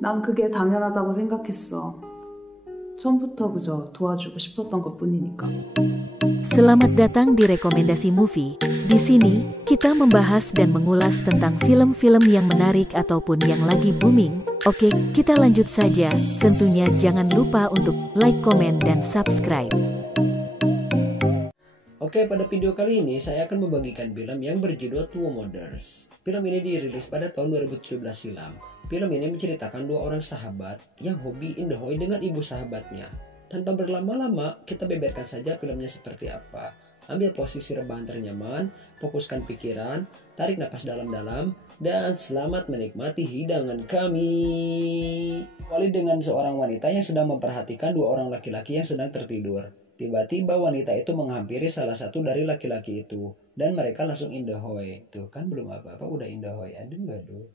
난 그게 당연하다고 생각했어. 처음부터 그저 도와주고 싶었던 것뿐이니까. Selamat datang di Rekomendasi Movie. Di sini, kita membahas dan mengulas tentang film-film yang menarik ataupun yang lagi booming. Oke, kita lanjut saja. Tentunya jangan lupa untuk like, komen, dan subscribe. Oke, pada video kali ini saya akan membagikan film yang berjudul Two Mothers. Film ini dirilis pada tahun 2017 silam. Film ini menceritakan dua orang sahabat yang hobi indahoy dengan ibu sahabatnya. Tanpa berlama-lama, kita beberkan saja filmnya seperti apa. Ambil posisi rebahan ternyaman, fokuskan pikiran, tarik napas dalam-dalam, dan selamat menikmati hidangan kami. Awali dengan seorang wanita yang sedang memperhatikan dua orang laki-laki yang sedang tertidur. Tiba-tiba wanita itu menghampiri salah satu dari laki-laki itu, dan mereka langsung indahoy. Tuh kan belum apa-apa udah indahoy, aduh aduh.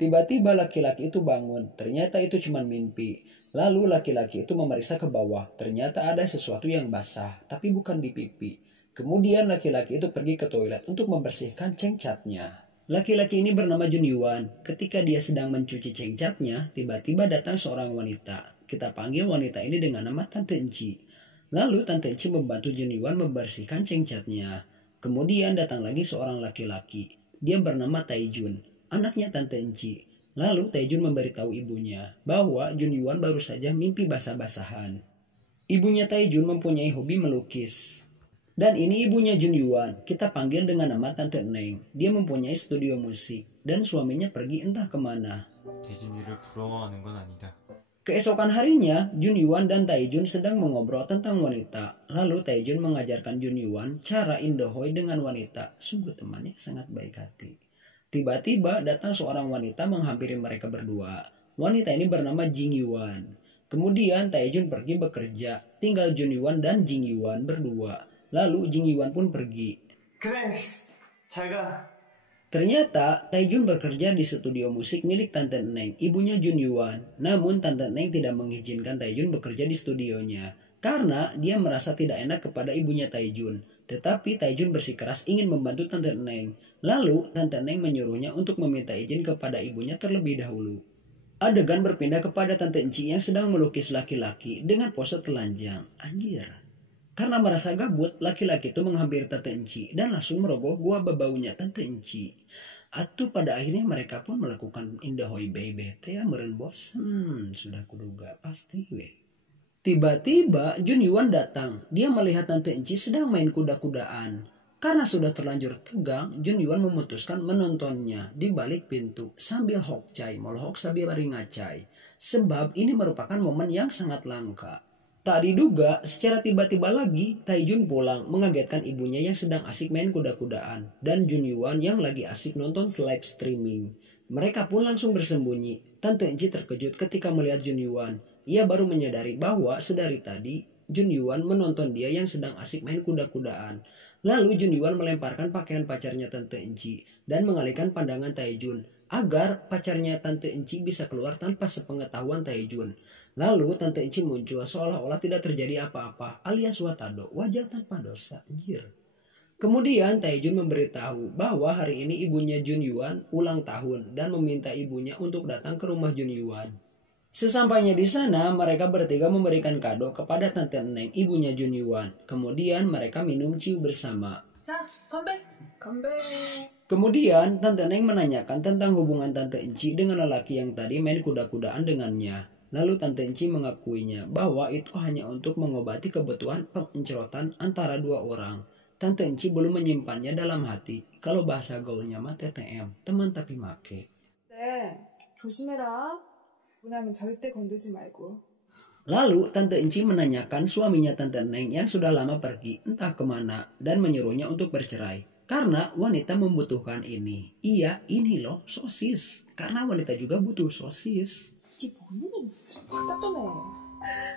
Tiba-tiba laki-laki itu bangun, ternyata itu cuma mimpi. Lalu laki-laki itu memeriksa ke bawah, ternyata ada sesuatu yang basah, tapi bukan di pipi. Kemudian laki-laki itu pergi ke toilet untuk membersihkan cengcatnya. Laki-laki ini bernama Jun Yuan. Ketika dia sedang mencuci cengcatnya, tiba-tiba datang seorang wanita. Kita panggil wanita ini dengan nama Tante Enci. Lalu Tante Enci membantu Jun Yuan membersihkan cengcatnya. Kemudian datang lagi seorang laki-laki. Dia bernama Taijun, anaknya Tante Enci. Lalu Taijun memberitahu ibunya bahwa Jun Yuan baru saja mimpi basah-basahan. Ibunya Taijun mempunyai hobi melukis. Dan ini ibunya Jun Yuan, kita panggil dengan nama Tante Neng. Dia mempunyai studio musik dan suaminya pergi entah kemana. Keesokan harinya, Jun Yuan dan Taijun sedang mengobrol tentang wanita. Lalu Taijun mengajarkan Jun Yuan cara indahoy dengan wanita. Sungguh temannya sangat baik hati. Tiba-tiba datang seorang wanita menghampiri mereka berdua. Wanita ini bernama Jing Yuan. Kemudian Taijun pergi bekerja. Tinggal Jun Yuan dan Jing Yuan berdua. Lalu Jing Yuan pun pergi. Ternyata Taijun bekerja di studio musik milik Tante Neng, ibunya Jun Yuan. Namun Tante Neng tidak mengizinkan Taijun bekerja di studionya. Karena dia merasa tidak enak kepada ibunya Taijun. Tetapi Taijun bersikeras ingin membantu Tante Neng. Lalu Tante Neng menyuruhnya untuk meminta izin kepada ibunya terlebih dahulu. Adegan berpindah kepada Tante Enci yang sedang melukis laki-laki dengan pose telanjang. Anjir. Karena merasa gabut, laki-laki itu menghampiri Tante Enci dan langsung merogoh gua babaunya Tante Enci. Atau pada akhirnya mereka pun melakukan indahoy baby teh meureun bos. Sudah kuduga pasti weh. Tiba-tiba Jun Yuan datang. Dia melihat Tante Enci sedang main kuda-kudaan. Karena sudah terlanjur tegang, Jun Yuan memutuskan menontonnya di balik pintu sambil hokcai, molohok sambil ringacai. Sebab ini merupakan momen yang sangat langka. Tak diduga, secara tiba-tiba lagi, Taijun pulang mengagetkan ibunya yang sedang asik main kuda-kudaan. Dan Jun Yuan yang lagi asik nonton live streaming. Mereka pun langsung bersembunyi. Tante Enci terkejut ketika melihat Jun Yuan. Ia baru menyadari bahwa sedari tadi, Jun Yuan menonton dia yang sedang asik main kuda-kudaan. Lalu Jun Yuan melemparkan pakaian pacarnya Tante Enci dan mengalihkan pandangan Taijun agar pacarnya Tante Enci bisa keluar tanpa sepengetahuan Taijun. Lalu Tante Enci muncul seolah-olah tidak terjadi apa-apa alias watado, wajah tanpa dosa. Anjir. Kemudian Taijun memberitahu bahwa hari ini ibunya Jun Yuan ulang tahun dan meminta ibunya untuk datang ke rumah Jun Yuan. Sesampainya di sana, mereka bertiga memberikan kado kepada Tante Neng, ibunya Jun Yuan. Kemudian mereka minum ciu bersama. Kemudian Tante Neng menanyakan tentang hubungan Tante Enci dengan lelaki yang tadi main kuda-kudaan dengannya. Lalu Tante Enci mengakuinya bahwa itu hanya untuk mengobati kebutuhan pengencrotan antara dua orang. Tante Enci belum menyimpannya dalam hati. Kalau bahasa gaulnya mah TTM, teman tapi make. 조심해라. 왜냐면 절대 건들지 말고. Lalu Tante Enci menanyakan suaminya Tante Neng yang sudah lama pergi entah kemana dan menyuruhnya untuk bercerai. Karena wanita membutuhkan ini. Iya, ini loh sosis. Karena wanita juga butuh sosis.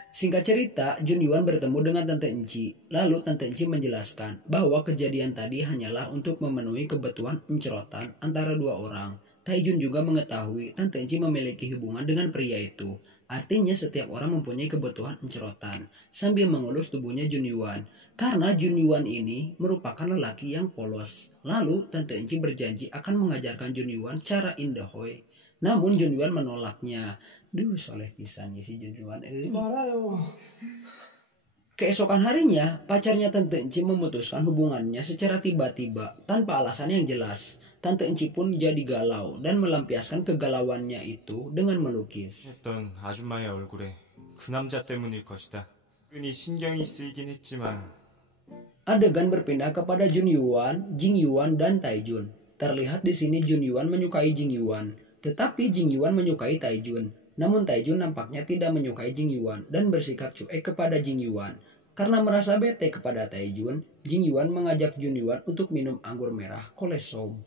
Singkat cerita, Jun Yuan bertemu dengan Tante Enci. Lalu Tante Enci menjelaskan bahwa kejadian tadi hanyalah untuk memenuhi kebutuhan pencrotan antara dua orang. Taijun juga mengetahui Tante Enci memiliki hubungan dengan pria itu. Artinya setiap orang mempunyai kebutuhan pencerotan. Sambil mengelus tubuhnya Jun Yuan. Karena Jun Yuan ini merupakan lelaki yang polos. Lalu Tante Enci berjanji akan mengajarkan Jun Yuan cara indahoy. Namun Jun Yuan menolaknya. Duh, soleh pisannya si Jun Yuan. Keesokan harinya, pacarnya Tante Enci memutuskan hubungannya secara tiba-tiba tanpa alasan yang jelas. Tante Enci pun jadi galau dan melampiaskan kegalauannya itu dengan melukis. 했던 아줌마의 얼굴에 그 남자 때문일 것이다. 은근히 신경이 쓰이긴 했지만 Adegan berpindah kepada Jun Yuan, Jing Yuan, dan Taijun. Terlihat di sini Jun Yuan menyukai Jing Yuan, tetapi Jing Yuan menyukai Taijun. Namun Taijun nampaknya tidak menyukai Jing Yuan dan bersikap cuek kepada Jing Yuan. Karena merasa bete kepada Taijun, Jing Yuan mengajak Jun Yuan untuk minum anggur merah Kolesong.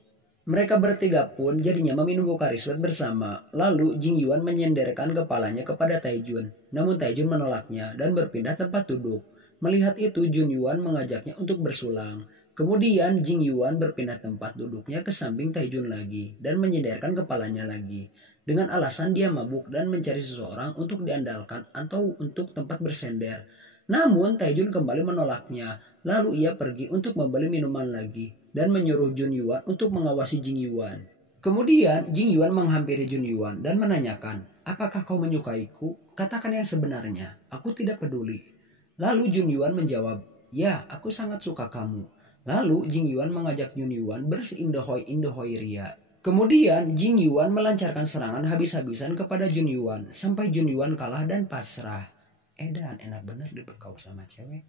Mereka bertiga pun jadinya meminum Pocari Sweat bersama. Lalu Jing Yuan menyenderkan kepalanya kepada Taijun. Namun Taijun menolaknya dan berpindah tempat duduk. Melihat itu Jun Yuan mengajaknya untuk bersulang. Kemudian Jing Yuan berpindah tempat duduknya ke samping Taijun lagi dan menyenderkan kepalanya lagi. Dengan alasan dia mabuk dan mencari seseorang untuk diandalkan atau untuk tempat bersender. Namun Taijun kembali menolaknya. Lalu ia pergi untuk membeli minuman lagi dan menyuruh Jun Yuan untuk mengawasi Jing Yuan. Kemudian Jing Yuan menghampiri Jun Yuan dan menanyakan, "Apakah kau menyukaiku? Katakan yang sebenarnya. Aku tidak peduli." Lalu Jun Yuan menjawab, "Ya, aku sangat suka kamu." Lalu Jing Yuan mengajak Jun Yuan bersindohoi ria. Kemudian Jing Yuan melancarkan serangan habis-habisan kepada Jun Yuan sampai Jun Yuan kalah dan pasrah. Dan enak bener diperkaut sama cewek.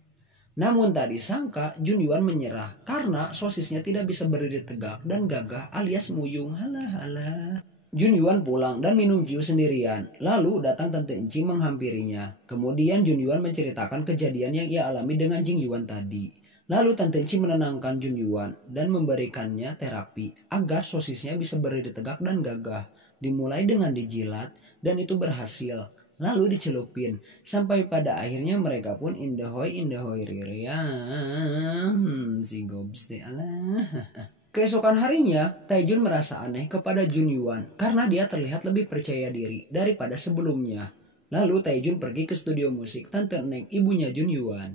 Namun tak disangka Jun Yuan menyerah karena sosisnya tidak bisa berdiri tegak dan gagah alias muyung. Halah. Jun Yuan pulang dan minum jiu sendirian. Lalu datang Tante Enci menghampirinya. Kemudian Jun Yuan menceritakan kejadian yang ia alami dengan Jing Yuan tadi. Lalu Tante Enci menenangkan Jun Yuan dan memberikannya terapi agar sosisnya bisa berdiri tegak dan gagah. Dimulai dengan dijilat dan itu berhasil. Lalu dicelupin sampai pada akhirnya mereka pun indahoy ririam si gobs deh alah. Keesokan harinya Taijun merasa aneh kepada Jun Yuan karena dia terlihat lebih percaya diri daripada sebelumnya. Lalu Taijun pergi ke studio musik Tante Neng, ibunya Jun Yuan.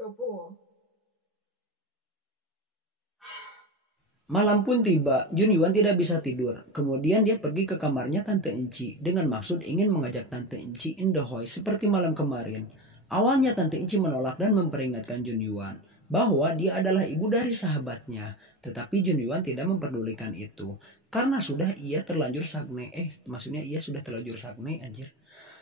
여보, Malam pun tiba, Jun Yuan tidak bisa tidur. Kemudian dia pergi ke kamarnya Tante Enci dengan maksud ingin mengajak Tante Enci indahoy seperti malam kemarin. Awalnya Tante Enci menolak dan memperingatkan Jun Yuan bahwa dia adalah ibu dari sahabatnya. Tetapi Jun Yuan tidak memperdulikan itu karena sudah ia terlanjur sagne. Ia sudah terlanjur sagne anjir.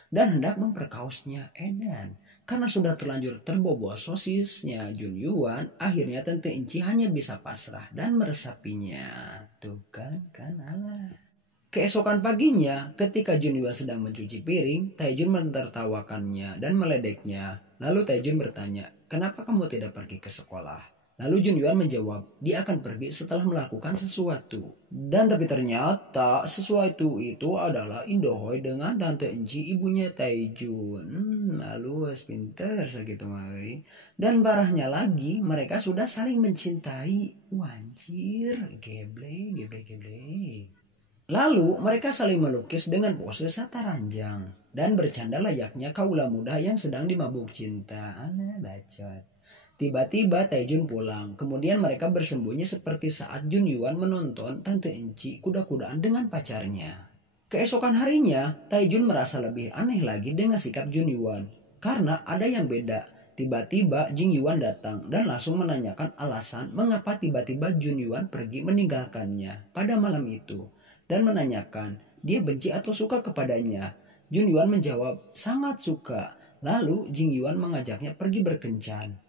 Dan hendak memperkaosnya Edan. Karena sudah terlanjur terbobos sosisnya Jun Yuan, akhirnya Tante Enci hanya bisa pasrah dan meresapinya. Tuh kan alah. Keesokan paginya, ketika Jun Yuan sedang mencuci piring, Taijun menertawakannya dan meledeknya. Lalu Taijun bertanya, "Kenapa kamu tidak pergi ke sekolah?" Lalu Jun Yuan menjawab, dia akan pergi setelah melakukan sesuatu. Dan tapi ternyata sesuatu itu adalah indahoy dengan Tante Enci, ibunya Taijun. Lalu pinter segitu mai. Dan parahnya lagi, mereka sudah saling mencintai. Wanjir, geble. Lalu mereka saling melukis dengan pose sataranjang dan bercanda layaknya kaula muda yang sedang dimabuk cinta. Alah bacot. Tiba-tiba Taijun pulang. Kemudian mereka bersembunyi seperti saat Jun Yuan menonton Tante Enci kuda-kudaan dengan pacarnya. Keesokan harinya, Taijun merasa lebih aneh lagi dengan sikap Jun Yuan. Karena ada yang beda. Tiba-tiba Jing Yuan datang dan langsung menanyakan alasan mengapa tiba-tiba Jun Yuan pergi meninggalkannya pada malam itu. Dan menanyakan dia benci atau suka kepadanya. Jun Yuan menjawab sangat suka. Lalu Jing Yuan mengajaknya pergi berkencan.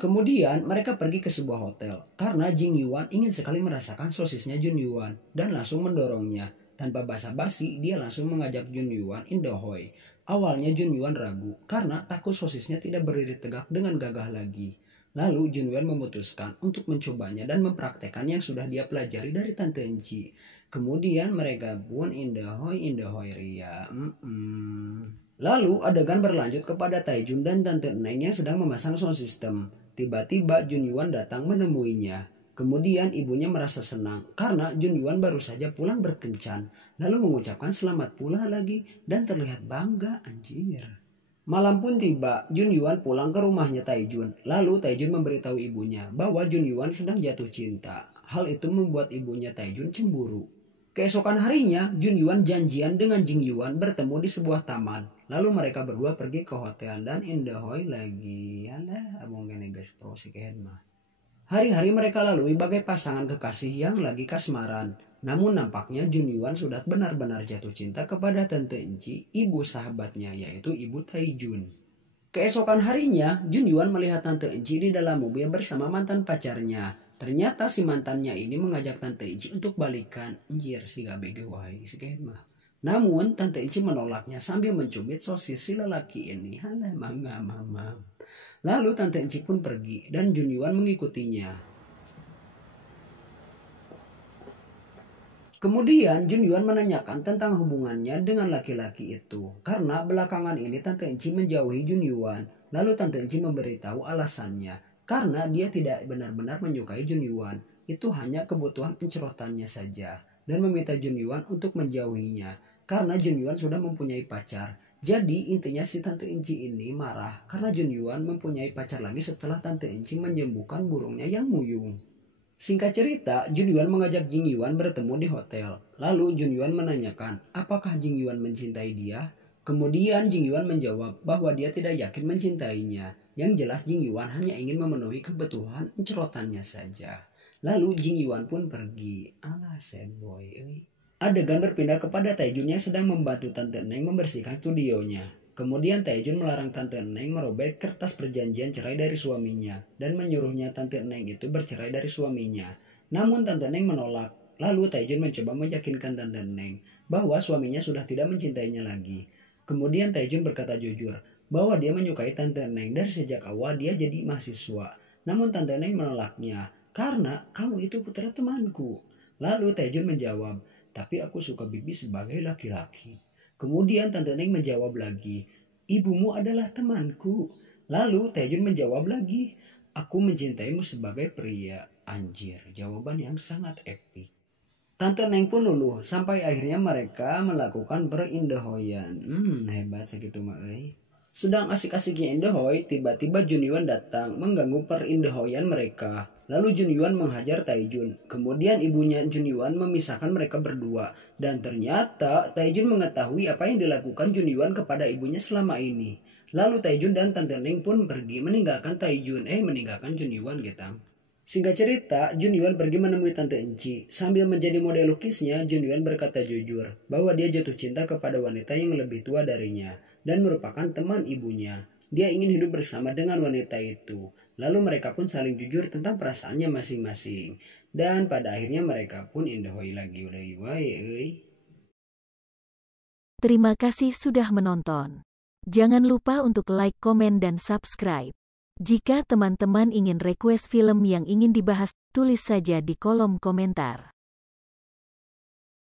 Kemudian mereka pergi ke sebuah hotel karena Jing Yuan ingin sekali merasakan sosisnya Jun Yuan dan langsung mendorongnya. Tanpa basa-basi dia langsung mengajak Jun Yuan indahoy. Awalnya Jun Yuan ragu karena takut sosisnya tidak berdiri tegak dengan gagah lagi. Lalu Jun Yuan memutuskan untuk mencobanya dan mempraktekkan yang sudah dia pelajari dari Tante Enci. Kemudian mereka pun indahoy ria. Lalu adegan berlanjut kepada Taijun dan Tante Neng yang sedang memasang sound system. Tiba-tiba Jun Yuan datang menemuinya. Kemudian ibunya merasa senang karena Jun Yuan baru saja pulang berkencan. Lalu mengucapkan selamat pula lagi dan terlihat bangga anjir. Malam pun tiba, Jun Yuan pulang ke rumahnya Taejun. Lalu Taejun memberitahu ibunya bahwa Jun Yuan sedang jatuh cinta. Hal itu membuat ibunya Taejun cemburu. Keesokan harinya, Jun Yuan janjian dengan Jing Yuan bertemu di sebuah taman. Lalu mereka berdua pergi ke hotel dan Indahoy lagi. Alah, abang kene guys, prosi kehen mah. Hari-hari mereka lalui bagai pasangan kekasih yang lagi kasmaran. Namun nampaknya Jun Yuan sudah benar-benar jatuh cinta kepada Tante Enci, ibu sahabatnya, yaitu Ibu Taejun. Keesokan harinya, Jun Yuan melihat Tante Enci di dalam mobil bersama mantan pacarnya. Ternyata si mantannya ini mengajak Tante Enci untuk balikan. Anjir, si gak bege wahai, si mah. Namun Tante Enci menolaknya sambil mencubit sosis si lelaki ini. Halah, mamam. Lalu Tante Enci pun pergi dan Jun Yuan mengikutinya. Kemudian Jun Yuan menanyakan tentang hubungannya dengan laki-laki itu. Karena belakangan ini Tante Enci menjauhi Jun Yuan. Lalu Tante Enci memberitahu alasannya. Karena dia tidak benar-benar menyukai Jun Yuan. Itu hanya kebutuhan pencerotannya saja. Dan meminta Jun Yuan untuk menjauhinya. Karena Jun Yuan sudah mempunyai pacar. Jadi intinya si Tante Enci ini marah. Karena Jun Yuan mempunyai pacar lagi setelah Tante Enci menyembuhkan burungnya yang muyung. Singkat cerita, Jun Yuan mengajak Jing Yuan bertemu di hotel. Lalu Jun Yuan menanyakan apakah Jing Yuan mencintai dia. Kemudian Jing Yuan menjawab bahwa dia tidak yakin mencintainya. Yang jelas Jing Yuan hanya ingin memenuhi kebutuhan pencerotannya saja. Lalu Jing Yuan pun pergi. Alah sad boy. Adegan berpindah kepada Taejun yang sedang membantu Tante Neng membersihkan studionya. Kemudian Taejun melarang Tante Neng merobek kertas perjanjian cerai dari suaminya. Dan menyuruhnya Tante Neng itu bercerai dari suaminya. Namun Tante Neng menolak. Lalu Taejun mencoba meyakinkan Tante Neng bahwa suaminya sudah tidak mencintainya lagi. Kemudian Taejun berkata jujur bahwa dia menyukai Tante Neng dari sejak awal dia jadi mahasiswa. Namun Tante Neng menolaknya, karena kamu itu putra temanku. Lalu Taejun menjawab, tapi aku suka Bibi sebagai laki-laki. Kemudian Tante Neng menjawab lagi, ibumu adalah temanku. Lalu Taejun menjawab lagi, aku mencintaimu sebagai pria. Anjir, jawaban yang sangat epik. Tante Neng pun luluh, sampai akhirnya mereka melakukan perindahoyan. Hebat segitu mah. Sedang asik-asiknya Indahoy, tiba-tiba Jun Yuan datang mengganggu perindahoyan mereka. Lalu Jun Yuan menghajar Taejun. Kemudian ibunya Jun Yuan memisahkan mereka berdua. Dan ternyata Taejun mengetahui apa yang dilakukan Jun Yuan kepada ibunya selama ini. Lalu Taejun dan Tante Neng pun pergi meninggalkan Jun Yuan gitu. Singkat cerita, Jun Yuan pergi menemui Tante Enci. Sambil menjadi model lukisnya, Jun Yuan berkata jujur bahwa dia jatuh cinta kepada wanita yang lebih tua darinya dan merupakan teman ibunya. Dia ingin hidup bersama dengan wanita itu. Lalu mereka pun saling jujur tentang perasaannya masing-masing. Dan pada akhirnya mereka pun indahoy lagi. Terima kasih sudah menonton. Jangan lupa untuk like, komen, dan subscribe. Jika teman-teman ingin request film yang ingin dibahas, tulis saja di kolom komentar.